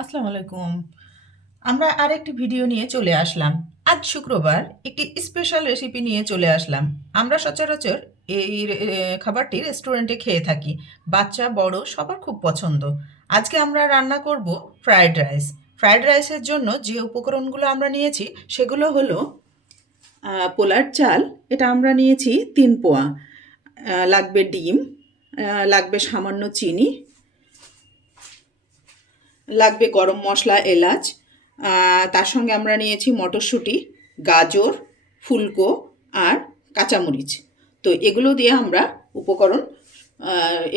আসসালামু আলাইকুম। আমরা আরেকটি ভিডিও নিয়ে চলে আসলাম। আজ শুক্রবার একটি স্পেশাল রেসিপি নিয়ে চলে আসলাম। আমরা সচরাচর এই খাবারটি রেস্টুরেন্টে খেয়ে থাকি। বাচ্চা বড় সবার খুব পছন্দ। আজকে আমরা রান্না করব ফ্রাইড রাইস। ফ্রাইড রাইসের জন্য যে উপকরণগুলো আমরা নিয়েছি সেগুলো হলো পোলার চাল, এটা আমরা নিয়েছি 3 পোয়া। লাগবে ডিম, লাগবে সামান্য চিনি, লাগবে গরম মশলা, এলাচ, তার সঙ্গে আমরা নিয়েছি মটরশুঁটি, গাজর, ফুলকো আর কাঁচামরিচ। তো এগুলো দিয়ে আমরা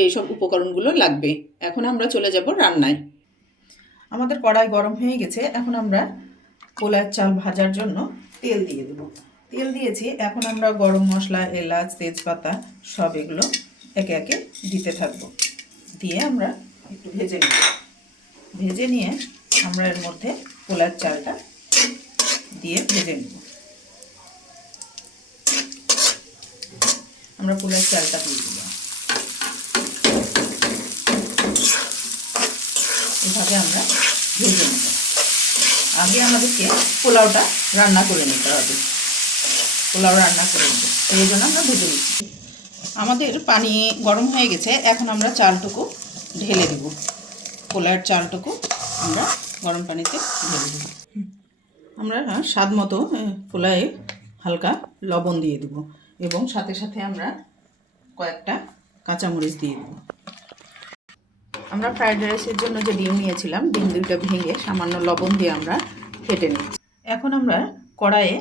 এইসব উপকরণগুলো লাগবে। এখন আমরা চলে যাব রান্নায়। আমাদের কড়াই গরম হয়ে গেছে। এখন আমরা পোলার চাল ভাজার জন্য তেল দিয়ে দেব। তেল দিয়েছি, এখন আমরা গরম মশলা, এলাচ, তেজপাতা সব এগুলো একে একে দিতে থাকবো। দিয়ে আমরা একটু ভেজে নেব। ভেজে নিয়ে আমরা এর মধ্যে পোলার চালটা দিয়ে ভেজে নেব। আমরা পোলার চালটা দিয়ে দেব। এভাবে আমরা ভেজে নেব। আগে আমাদেরকে পোলাওটা রান্না করে নিতে হবে। পোলাও রান্না করে নেব, এই জন্য আমরা ভেজে নিচ্ছি। আমাদের পানি গরম হয়ে গেছে। এখন আমরা চালটুকু ঢেলে দেব। পোলার চালটুকু আমরা গরম পানিতে ঢেলে দেব। আমরা স্বাদ মতো পোলায়ে হালকা লবণ দিয়ে দেব এবং সাথে সাথে আমরা কয়েকটা কাঁচামরিচ দিয়ে দেব। আমরা ফ্রাইড রাইসের জন্য যে ডিম নিয়েছিলাম, ডিম দুইটা ভেঙে সামান্য লবণ দিয়ে আমরা ফেটে নিই। এখন আমরা কড়াইয়ে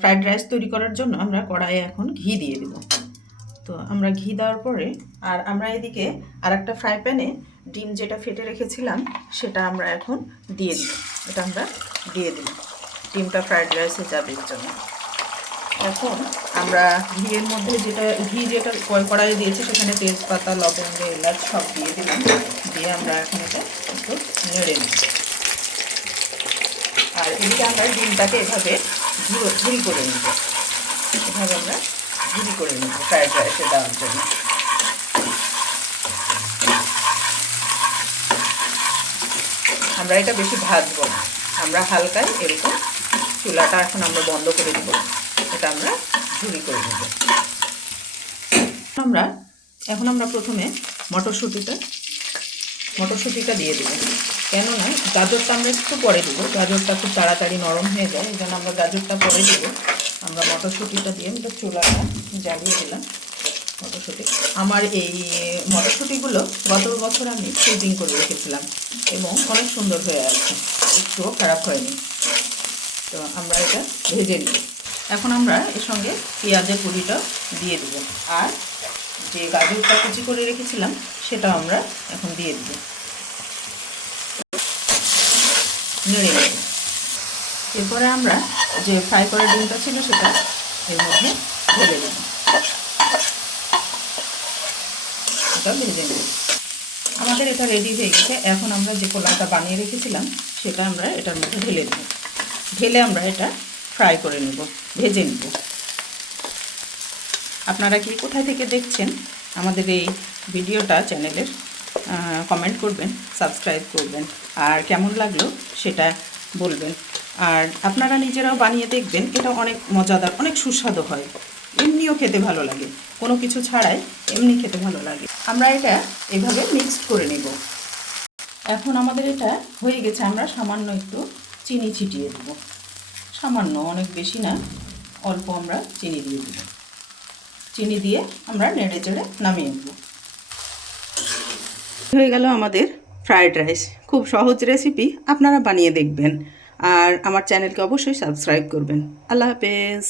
ফ্রাইড রাইস তৈরি করার জন্য আমরা কড়াইয়ে এখন ঘি দিয়ে দেব। তো আমরা ঘি দেওয়ার পরে আর আমরা এদিকে আর একটা ফ্রাই প্যানে ডিম যেটা ফেটে রেখেছিলাম সেটা আমরা এখন দিয়ে দিই। এটা আমরা দিয়ে দিই, ডিমটা ফ্রাইড রাইসে যাবে এর জন্য। এখন আমরা ঘিয়ের মধ্যে ঘি যেটা কড়াইয়ে দিয়েছি সেখানে তেজপাতা, লবঙ্গ, এলাচ সব দিয়ে দিলাম। দিয়ে আমরা এখন এটা একটু নেড়ে নিই। আর এদিকে আমরা ডিমটাকে এভাবে ঝুরি করে নেব। এভাবে আমরা ঝুরি করে নেব ফ্রাইড রাইসে দেওয়ার জন্য। আমরা এটা বেশি ভাজবো না, আমরা হালকায় এরকম চুলাটা এখন আমরা বন্ধ করে দেব। এটা আমরা ঝুরি করে নেব। এখন আমরা প্রথমে মটরশুঁটিটা দিয়ে দেবো। কেননা গাজরটা আমরা একটু পরে দেবো, গাজরটা খুব তাড়াতাড়ি নরম হয়ে যায়, এই জন্য আমরা গাজরটা পরে দেবো। আমরা মটরশুঁটিটা দিয়ে আমরা চুলাটা জ্বালিয়ে দিলাম। আমার এই মটরশুঁটিগুলো গত বছর আমি ফ্রিজিং করে রেখেছিলাম এবং অনেক সুন্দর হয়ে আছে, একটুও খারাপ হয়নি। তো আমরা এটা ভেজে নিই। এখন আমরা এর সঙ্গে পেঁয়াজের কুড়িটা দিয়ে দেব আর যে গাজরটা কুচি করে রেখেছিলাম সেটা আমরা এখন দিয়ে দেব। নেড়ে নেব। এরপরে আমরা যে ফ্রাই করা ডিমটা ছিল সেটা এর মধ্যে ঢেলে দেব। এটা ভেজে নেব। আমাদের এটা রেডি হয়ে গেছে। এখন আমরা যে পোলাওটা বানিয়ে রেখেছিলাম সেটা আমরা এটার মধ্যে ঢেলে দেব। ঢেলে আমরা এটা ফ্রাই করে নেব, ভেজে নেব। আপনারা কি কোথায় থেকে দেখছেন আমাদের এই ভিডিওটা চ্যানেলের কমেন্ট করবেন, সাবস্ক্রাইব করবেন, আর কেমন লাগলো সেটা বলবেন। আর আপনারা নিজেরাও বানিয়ে দেখবেন, এটা অনেক মজাদার, অনেক সুস্বাদু হয়। এমনিও খেতে ভালো লাগে, কোনো কিছু ছাড়াই এমনি খেতে ভালো লাগে। আমরা এটা এভাবে মিক্সড করে নেব। এখন আমাদের এটা হয়ে গেছে। আমরা সামান্য একটু চিনি ছিটিয়ে দেব, সামান্য, অনেক বেশি না, অল্প আমরা চিনি দিয়ে দেব। চিনি দিয়ে আমরা নেড়ে চেড়ে নামিয়ে নেব। হয়ে গেল আমাদের ফ্রাইড রাইস। খুব সহজ রেসিপি, আপনারা বানিয়ে দেখবেন আর আমার চ্যানেলকে অবশ্যই সাবস্ক্রাইব করবেন। আল্লাহ হাফেজ।